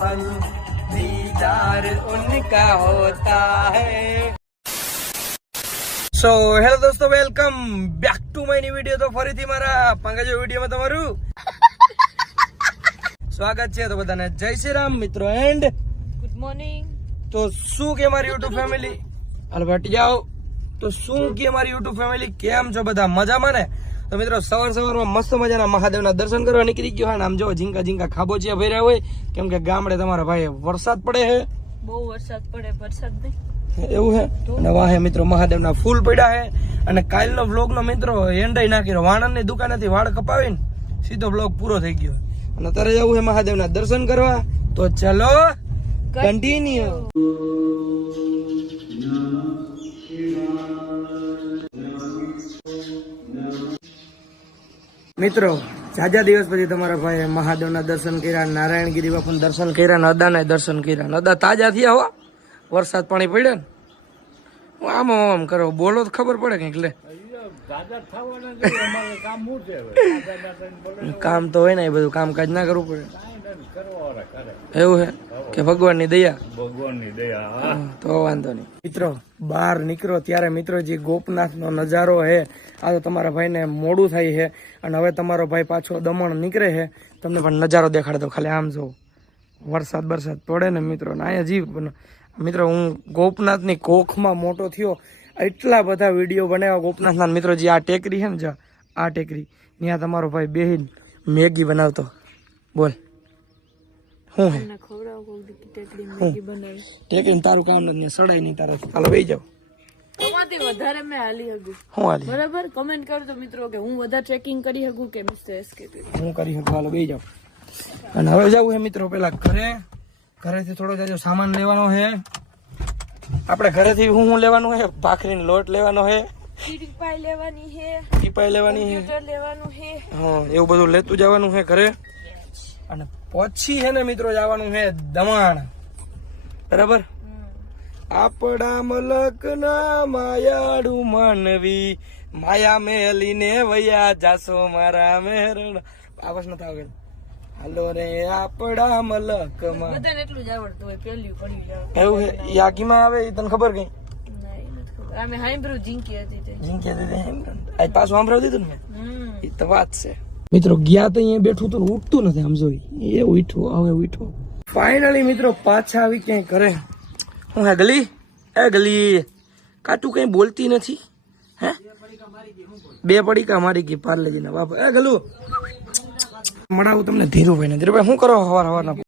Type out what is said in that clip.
हम दीदार उनका होता है। સો હેલો દોસ્તો, welcome back to my new video. તો ફરીથી મારા પંકજ વિડીયોમાં તમારું સ્વાગત છે। તો બધાને જય શ્રી રામ મિત્રો એન્ડ ગુડ મોર્નિંગ। તો શું કે મારી યુટ્યુબ ફેમિલી હાલ ભટી જાઓ। તો શું કે મારી યુટ્યુબ ફેમિલી કેમ છો બધા મજામાં ને? તો મિત્રો સવારમાં મસ્ત મજાના મહાદેવના દર્શન કરવા નીકળી ગયો હા। આમ જો ઝીંકા ઝીંકા ખાબોચિયા ભર્યા હોય કેમ કે ગામડે તમારા ભાઈ વરસાદ પડે છે, બહુ વરસાદ પડે, વરસાદ નહીં એવું હે। અને વાહે મિત્રો મહાદેવના ફૂલ પડ્યા હે। અને કાલનો વ્લોગ નો મિત્રો એન્ડય ના કર્યો, વાણંદની દુકાનેથી વાળ કપાવીને સીધો વ્લોગ પૂરો થઈ ગયો। અને અત્યારે જવું છે મહાદેવના દર્શન કરવા। તો ચલો કન્ટિન્યુ। મિત્રો જાજા દિવસ પછી તમારા ભાઈ મહાદેવના દર્શન કર્યા, નારાયણગીરી બાપુના દર્શન કર્યા, નદાના દર્શન કર્યા। નદા તાજા થયા હો, વરસાદ પાણી પડ્યો ને આમ આમ કરો બોલો તો ખબર પડે કઈક લે। કામ તો હોય ને એ બધું કામકાજ ના કરવું પડે, એવું હે કે ભગવાનની દયા? ભગવાનની દયા તો વાંધો નહીં। મિત્રો બહાર નીકળો ત્યારે મિત્રો જે ગોપનાથ નો નજારો હે, આ તો તમારા ભાઈ ને મોડું થાય છે અને હવે તમારો ભાઈ પાછો દમણ નીકળે છે। તમને પણ નજારો દેખાડે તો ખાલી આમ જો વરસાદ બરસાદ પડે ને મિત્રો ને અહીંયા જીવ મિત્રો હું ગોપનાથની કોખમાં મોટો થયો, એટલા બધા વિડીયો બનાવ્યા ગોપનાથના મિત્રો। જે આ ટેકરી છે ને, જો આ ટેકરી ત્યાં તમારો ભાઈ બેહીન મેગી બનાવતો। બોલ શું હે ટેકરી? તારું કામ નથી, સડાય નહીં તારા, હાલો બેસી જાવ। વધારે મેં હાલી શકું, હું હાલી બરાબર? કમેન્ટ કરજો મિત્રો કે હું વધારે ટ્રેકિંગ કરી શકું કે મિસ્ટર એસકે હું કરી શકું। હાલો બેસી જાવ। અને હવે જવું છે મિત્રો પેલા ઘરેથી થોડો જાજો સામાન લેવાનો છે આપણે। ઘરેથી હું લેવાનું છે? ભાખરીનો લોટ લેવાનો છે, ટીપાઈ લેવાની છે, ટીપાઈ લેવાની છે, લેવાનું છે, હા એવું બધું લેતું જવાનું છે ઘરે। અને પછી છે ને મિત્રો જવાનું છે દમણ, બરાબર? આપડા મલક ના માયાડુ માનવી, માયા મેલીને વયા જાસો મારા મેરણ। આવાજ નથી આવે? હાલો રે આપડા મલક માં, બધાને એટલું જ આવડતું હોય, પેલી પડી જાવ એવું છે? યાગીમાં આવે એ તને ખબર કઈ? અમે હાઈબ્રુ જીંકી હતી તે જીંકી હતી આજ પાછું સાંભળાવી દીધું ને એ તો વાત છે। મિત્રો ગયા તો અહીંયા બેઠું તો ઉઠતું નથી, આમ જોઈ એ ઉઠ્યું હવે ઉઠ્યું। ફાઇનલી મિત્રો પાછા આવી ક્યાંય કરે। હું હે ગલી? એ ગલી કાટું કઈ બોલતી નથી હે? 2 પડીકા મારી ગઈ પાર્લેજી ના બાપા। એ ગલું મળાવું તમને ધીરુભાઈ ને। ધીરુભાઈ શું કરો હવાર હવારના?